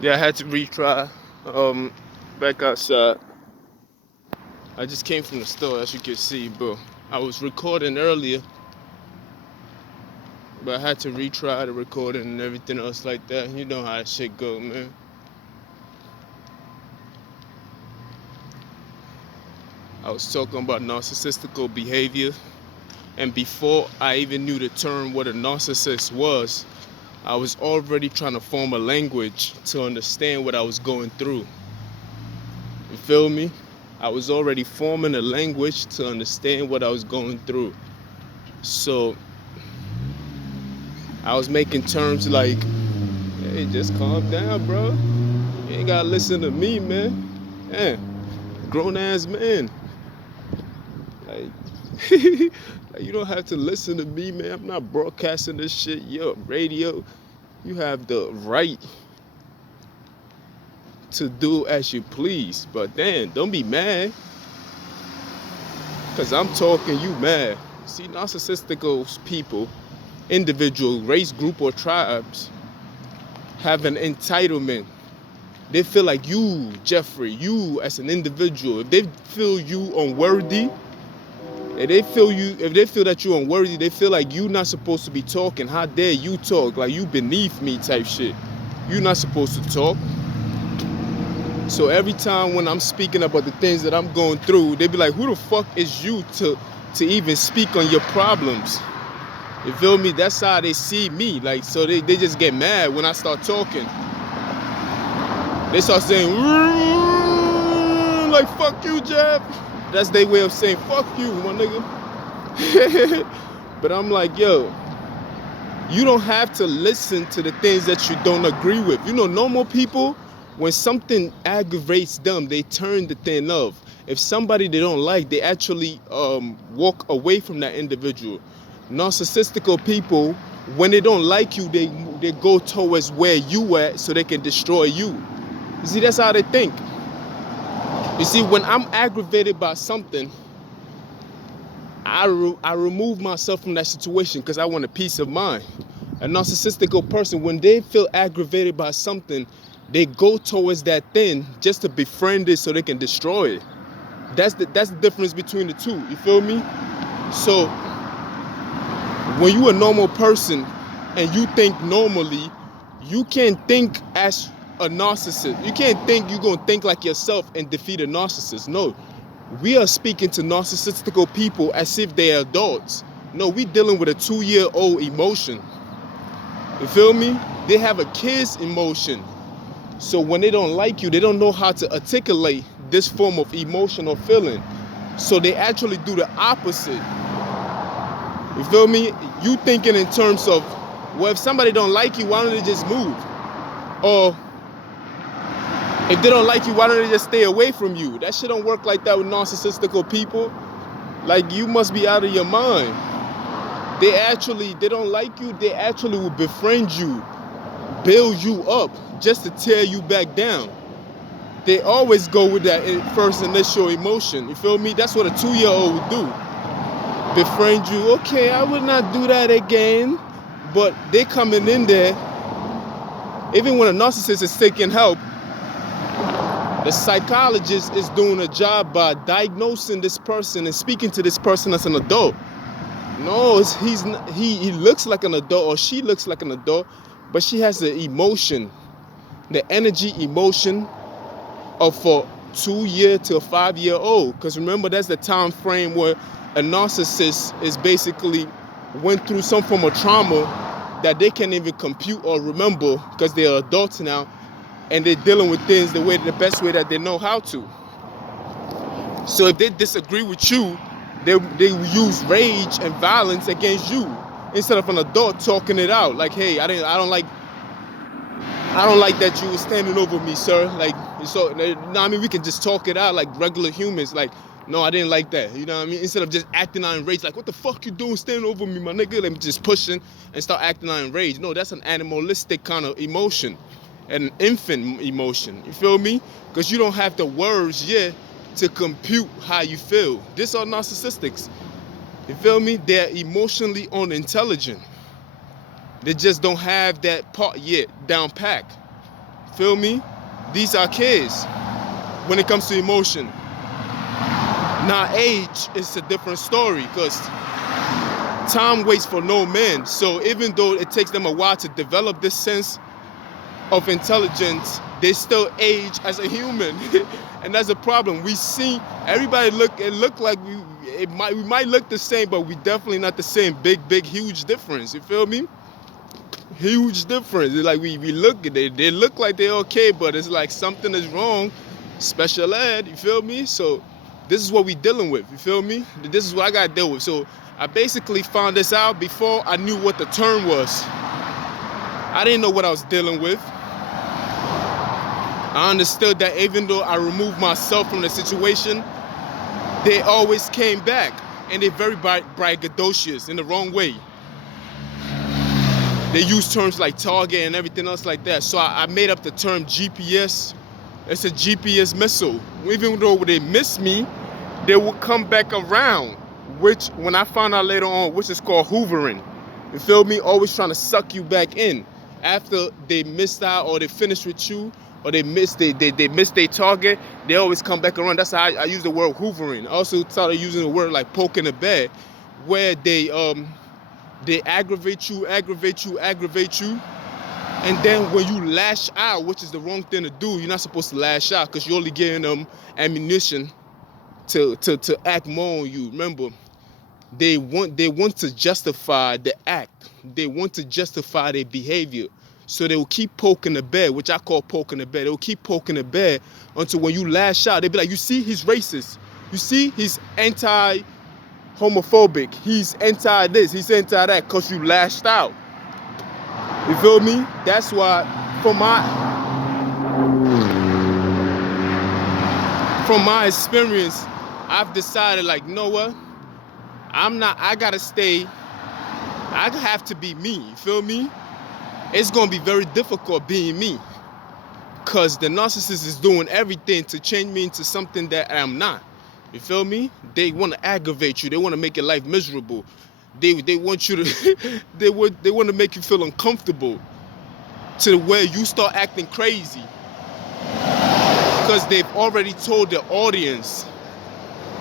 Yeah, I had to retry. Back outside. I just came from the store, as you can see, bro. I was recording earlier, but I had to retry the recording and everything else like that. You know how that shit go, man. I was talking about narcissistical behavior, and before I even knew the term what a narcissist was, I was already trying to form a language to understand what I was going through. You feel me? I was already forming a language to understand what I was going through. So I was making terms like, hey, just calm down, bro. You ain't gotta listen to me, man. Yeah, grown ass man. Like, like, you don't have to listen to me, man. I'm not broadcasting this shit. Yo, radio. You have the right to do as you please. But then, don't be mad. Cause I'm talking, you mad. See, narcissistic people, individual, race, group, or tribes have an entitlement. They feel like you, Jeffrey, you as an individual, if they feel you unworthy, if they feel that you're unworthy, they feel like you not supposed to be talking. How dare you talk? Like you beneath me type shit. You not supposed to talk. So every time when I'm speaking about the things that I'm going through, they be like, who the fuck is you to even speak on your problems? You feel me? That's how they see me. Like, so they just get mad when I start talking. They start saying, like, fuck you, Jeff. That's their way of saying, fuck you, my nigga. But I'm like, yo, you don't have to listen to the things that you don't agree with. You know, normal people, when something aggravates them, they turn the thing off. If somebody they don't like, they actually walk away from that individual. Narcissistical people, when they don't like you, they go towards where you at so they can destroy you. You see, that's how they think. You see, when I'm aggravated by something, I remove myself from that situation because I want a peace of mind. A narcissistic person, when they feel aggravated by something, they go towards that thing just to befriend it so they can destroy it. That's the difference between the two. You feel me? So when you a normal person and you think normally, you can't think as a narcissist. You can't think you're gonna think like yourself and defeat a narcissist. No, we are speaking to narcissistical people as if they are adults. No, we dealing with a 2-year-old emotion. You feel me? They have a kid's emotion. So when they don't like you, they don't know how to articulate this form of emotion or feeling. So they actually do the opposite. You feel me? You thinking in terms of, well, if somebody don't like you, why don't they just move? Or if they don't like you, why don't they just stay away from you? That shit don't work like that with narcissistical people. Like, you must be out of your mind. They don't like you, they actually will befriend you, build you up just to tear you back down. They always go with that first initial emotion. You feel me? That's what a 2-year-old would do. Befriend you. Okay, I would not do that again. But they coming in there, even when a narcissist is seeking help, the psychologist is doing a job by diagnosing this person and speaking to this person as an adult. No, he looks like an adult, or she looks like an adult, but she has the emotion, the energy emotion of a 2-year to a 5-year-old. Because remember, that's the time frame where a narcissist is basically went through some form of trauma that they can't even compute or remember because they're adults now and they're dealing with things the best way that they know how to. So if they disagree with you, they use rage and violence against you instead of an adult talking it out. Like, hey, I don't like that you were standing over me, sir. Like, so, I mean, we can just talk it out like regular humans. Like, no, I didn't like that. You know what I mean? Instead of just acting out in rage, like, what the fuck you doing standing over me, my nigga? Let me just pushing and start acting out in rage. No, that's an animalistic kind of emotion, an infant emotion. You feel me? Because you don't have the words yet to compute how you feel. These are narcissistics. You feel me? They're emotionally unintelligent. They just don't have that part yet down packed. Feel me? These are kids when it comes to emotion. Now age is a different story because time waits for no man. So even though it takes them a while to develop this sense of intelligence, they still age as a human. And that's a problem. We see everybody look like we might look the same, but we definitely not the same. Big, huge difference. You feel me? Huge difference. It's like we look, they look like they're okay, but it's like something is wrong. Special ed, you feel me? So this is what we dealing with, you feel me? This is what I gotta deal with. So I basically found this out before I knew what the term was. I didn't know what I was dealing with. I understood that even though I removed myself from the situation, they always came back, and they're very braggadocious in the wrong way. They use terms like target and everything else like that. So I made up the term GPS. It's a GPS missile. Even though they miss me, they will come back around, which when I found out later on, which is called hoovering. You feel me? Always trying to suck you back in. After they missed out or they finished with you, or they missed their target, they always come back around. That's how I use the word hoovering. I also started using the word like poking the bear, where they aggravate you, and then when you lash out, which is the wrong thing to do, you're not supposed to lash out because you're only giving them ammunition to act more on you. Remember, they want to justify the act. They want to justify their behavior. So they will keep poking the bear, which I call poking the bear. They will keep poking the bear until when you lash out, they'll be like, you see, he's racist. You see, he's anti-homophobic. He's anti this, he's anti that, because you lashed out. You feel me? That's why from my experience, I've decided, like, you know what? I have to be me, you feel me? It's gonna be very difficult being me, because the narcissist is doing everything to change me into something that I'm not. You feel me? They want to aggravate you. They want to make your life miserable. They want you to they want to make you feel uncomfortable to where you start acting crazy, because they've already told the audience.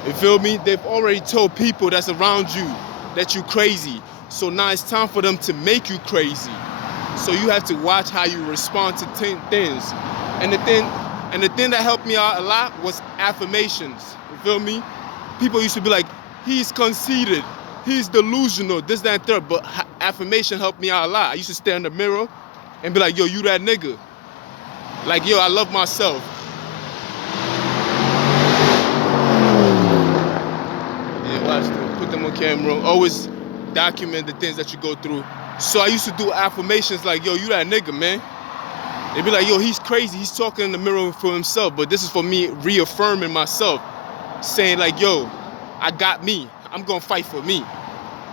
You feel me? They've already told people that's around you that you're crazy. So now it's time for them to make you crazy. So you have to watch how you respond to things. And the thing that helped me out a lot was affirmations. You feel me? People used to be like, he's conceited, he's delusional, this, that, and third. But affirmation helped me out a lot. I used to stare in the mirror and be like, yo, you that nigga. Like, yo, I love myself. Yeah, watch them. Put them on camera. Always document the things that you go through. So I used to do affirmations like, yo, you that nigga, man. They'd be like, yo, he's crazy. He's talking in the mirror for himself. But this is for me reaffirming myself, saying like, yo, I got me. I'm going to fight for me.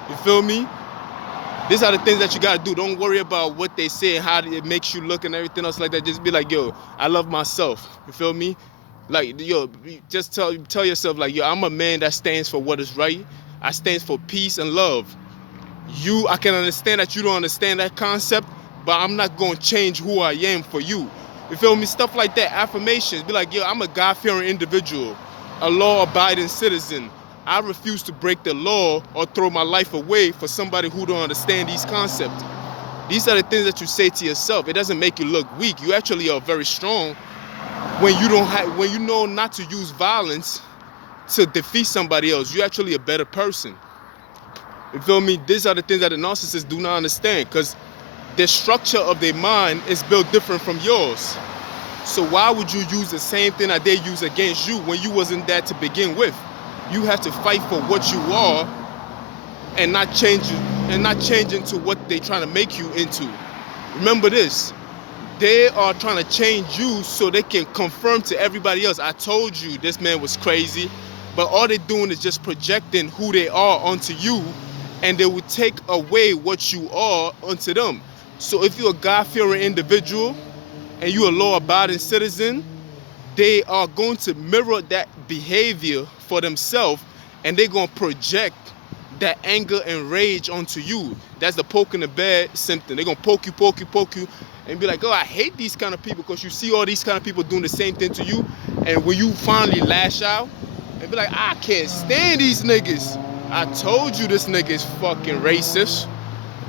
You feel me? These are the things that you got to do. Don't worry about what they say, how it makes you look and everything else like that. Just be like, yo, I love myself. You feel me? Like, yo, just tell yourself like, yo, I'm a man that stands for what is right. I stand for peace and love. I can understand that you don't understand that concept, but I'm not going to change who I am for you. You feel me? Stuff like that. Affirmations. Be like, yo, I'm a God-fearing individual, a law-abiding citizen. I refuse to break the law or throw my life away for somebody who don't understand these concepts. These are the things that you say to yourself. It doesn't make you look weak. You actually are very strong when you know not to use violence to defeat somebody else. You're actually a better person. You feel me? These are the things that the narcissists do not understand, because the structure of their mind is built different from yours. So why would you use the same thing that they use against you when you wasn't that to begin with? You have to fight for what you are and not change into what they're trying to make you into. Remember this. They are trying to change you so they can confirm to everybody else, I told you this man was crazy. But all they're doing is just projecting who they are onto you, and they will take away what you are onto them. So if you're a God-fearing individual and you're a law-abiding citizen, they are going to mirror that behavior for themselves, and they're going to project that anger and rage onto you. That's the poke in the bear symptom. They're gonna poke you, and be like, oh, I hate these kind of people, because you see all these kind of people doing the same thing to you, and when you finally lash out and be like, I can't stand these niggas. I told you this nigga is fucking racist.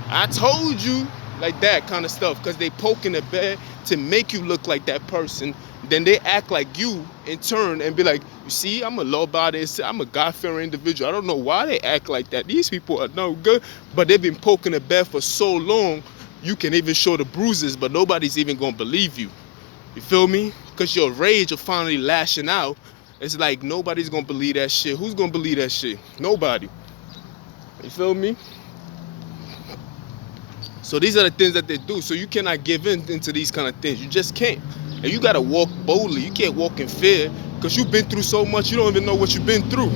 I told you, like that kind of stuff, because they poke in the bear to make you look like that person. Then they act like you in turn and be like, you see, I'm a law-abiding, I'm a God-fearing individual. I don't know why they act like that. These people are no good, but they've been poking the bear for so long, you can even show the bruises, but nobody's even gonna believe you. You feel me? Because your rage of finally lashing out, it's like nobody's gonna believe that shit. Who's gonna believe that shit? Nobody. You feel me? So these are the things that they do. So you cannot give into these kind of things. You just can't. And you gotta walk boldly. You can't walk in fear, because you've been through so much, you don't even know what you've been through.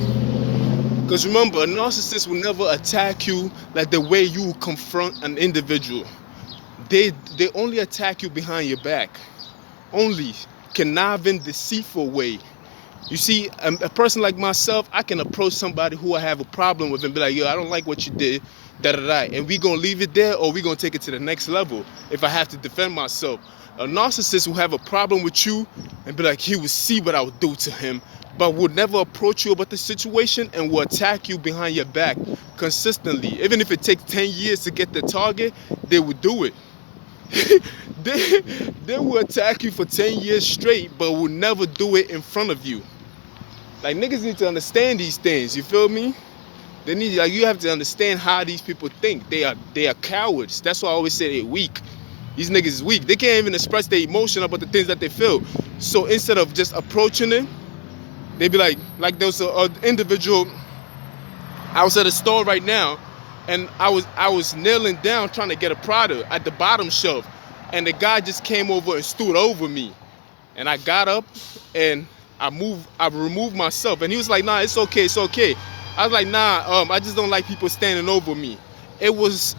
Because remember, a narcissist will never attack you like the way you confront an individual. They only attack you behind your back. Only conniving, deceitful way. You see, a person like myself, I can approach somebody who I have a problem with and be like, yo, I don't like what you did, da-da-da. And we gonna leave it there, or we gonna take it to the next level if I have to defend myself. A narcissist will have a problem with you and be like, he will see what I would do to him, but will never approach you about the situation and will attack you behind your back consistently. Even if it takes 10 years to get the target, they will do it. they will attack you for 10 years straight, but will never do it in front of you. Like, niggas need to understand these things, you feel me? They need, like, you have to understand how these people think. They are cowards. That's why I always say they're weak. These niggas is weak. They can't even express their emotion about the things that they feel. So instead of just approaching it, they be like there was an individual. I was at a store right now, and I was kneeling down trying to get a product at the bottom shelf, and the guy just came over and stood over me, and I got up and I removed myself, and he was like, nah, it's okay, it's okay. I was like, nah, I just don't like people standing over me. It was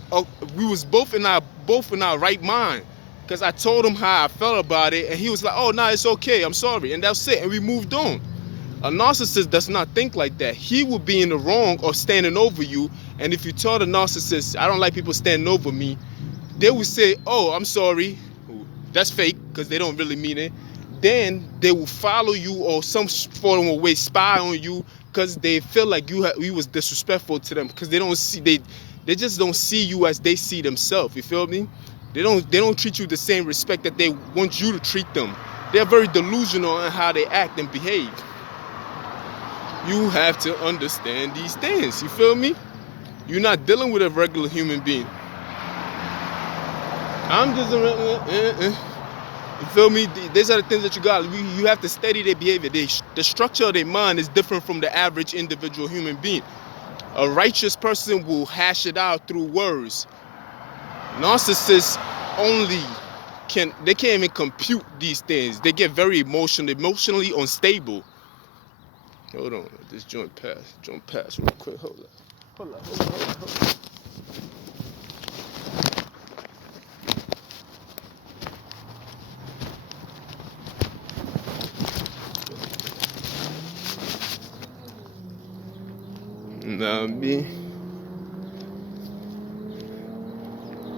we was both in our right mind, because I told him how I felt about it, and he was like, oh, nah, it's okay, I'm sorry, and that's it, and we moved on. A narcissist does not think like that. He will be in the wrong of standing over you, and if you tell the narcissist, I don't like people standing over me, they will say, oh, I'm sorry, that's fake, because they don't really mean it. Then they will follow you, or some form of way spy on you, because they feel like you was disrespectful to them, because they just don't see you as they see themselves. You feel me? They don't treat you the same respect that they want you to treat them. They're very delusional in how they act and behave. You have to understand these things. You feel me? You're not dealing with a regular human being. I'm just a you feel me? These are the things that you got. You have to study their behavior. The structure of their mind is different from the average individual human being. A righteous person will hash it out through words. Narcissists they can't even compute these things. They get very emotionally unstable. Hold on, this joint pass real quick. Hold up. Nah, me.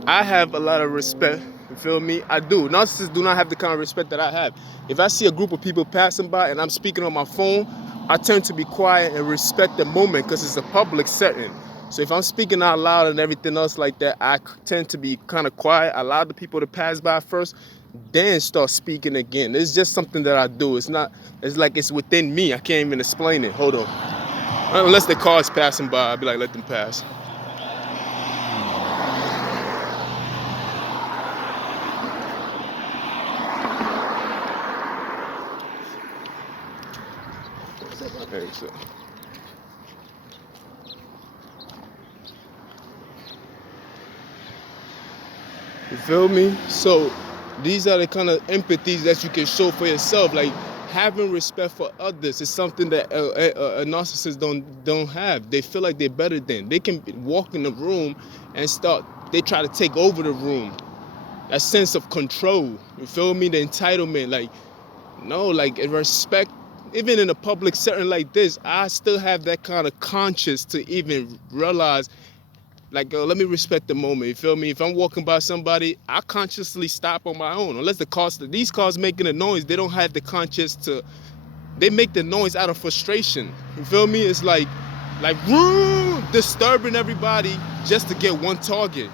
I have a lot of respect. You feel me? I do. Narcissists do not have the kind of respect that I have. If I see a group of people passing by and I'm speaking on my phone, I tend to be quiet and respect the moment, because it's a public setting. So if I'm speaking out loud and everything else like that, I tend to be kind of quiet, allow the people to pass by first, then start speaking again. It's just something that I do. It's like it's within me. I can't even explain it. Hold on. Unless the car's passing by, I'll be like, let them pass. Okay, so. You feel me? So these are the kind of empathies that you can show for yourself. Like, having respect for others is something that a narcissist don't have. They feel like they're better than. They can walk in the room and they try to take over the room. That sense of control. You feel me? The entitlement. Like, no, like, respect even in a public setting like this, I still have that kind of conscience to even realize, like, let me respect the moment. You feel me? If I'm walking by somebody, I consciously stop on my own. Unless these cars making a noise, they don't have the conscience to. They make the noise out of frustration. You feel me? It's like disturbing everybody just to get one target.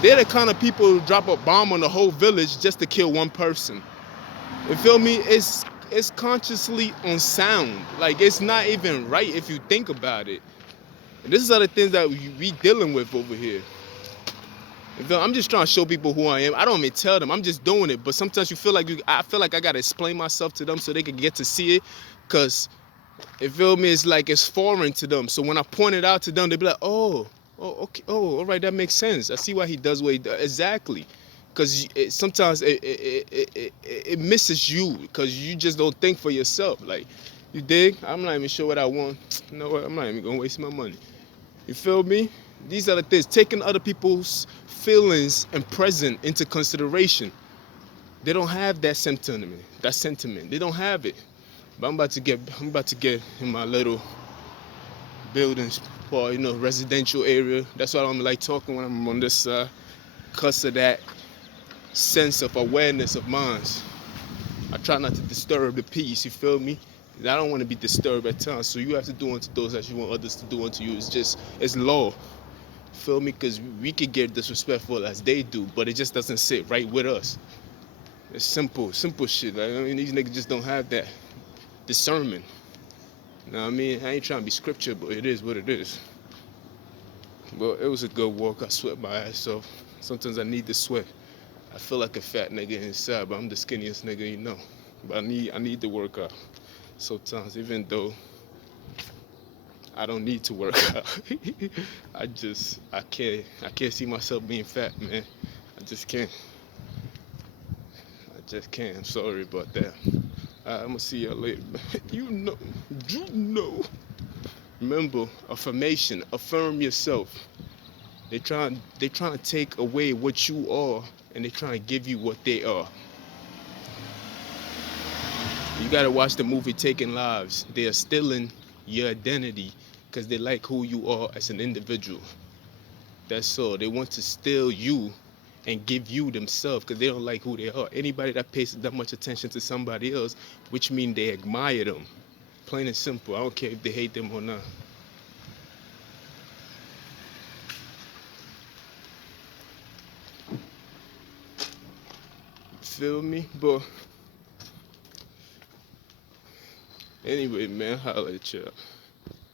They're the kind of people who drop a bomb on the whole village just to kill one person. You feel me? It's consciously unsound. Like, it's not even right if you think about it. And this is other things that we dealing with over here. I'm just trying to show people who I am. I don't even tell them. I'm just doing it. But sometimes I feel like I gotta explain myself to them so they can get to see it. Cause you feel me? It's like it's foreign to them. So when I point it out to them, they be like, oh, okay, oh, all right, that makes sense. I see why he does what he does. Exactly. Because sometimes it misses you because you just don't think for yourself. Like, you dig? I'm not even sure what I want. You know what? I'm not even gonna waste my money. You feel me? These are the things. Taking other people's feelings and present into consideration. They don't have that sentiment. They don't have it. But I'm about to get in my little buildings for, residential area. That's why I'm like talking when I'm on this side. Because of that sense of awareness of mine. I try not to disturb the peace, you feel me? I don't want to be disturbed at times, so you have to do unto those as you want others to do unto you. It's law, feel me? Because we could get disrespectful as they do, but it just doesn't sit right with us. It's simple shit. Like, these niggas just don't have that discernment. You know what I mean? I ain't trying to be scripture, but it is what it is. But it was a good walk. I sweat my ass off. Sometimes I need to sweat. I feel like a fat nigga inside, but I'm the skinniest nigga you know. But I need to work out sometimes, even though I don't need to work out. I can't see myself being fat, man. I just can't. I'm sorry about that. I'm gonna see y'all later. You know. Remember, affirmation. Affirm yourself. They trying to take away what you are, and they trying to give you what they are. You gotta watch the movie Taking Lives. They are stealing your identity because they like who you are as an individual. That's all. They want to steal you and give you themselves because they don't like who they are. Anybody that pays that much attention to somebody else, which means they admire them. Plain and simple. I don't care if they hate them or not. Feel me? But anyway, man, holla at y'all.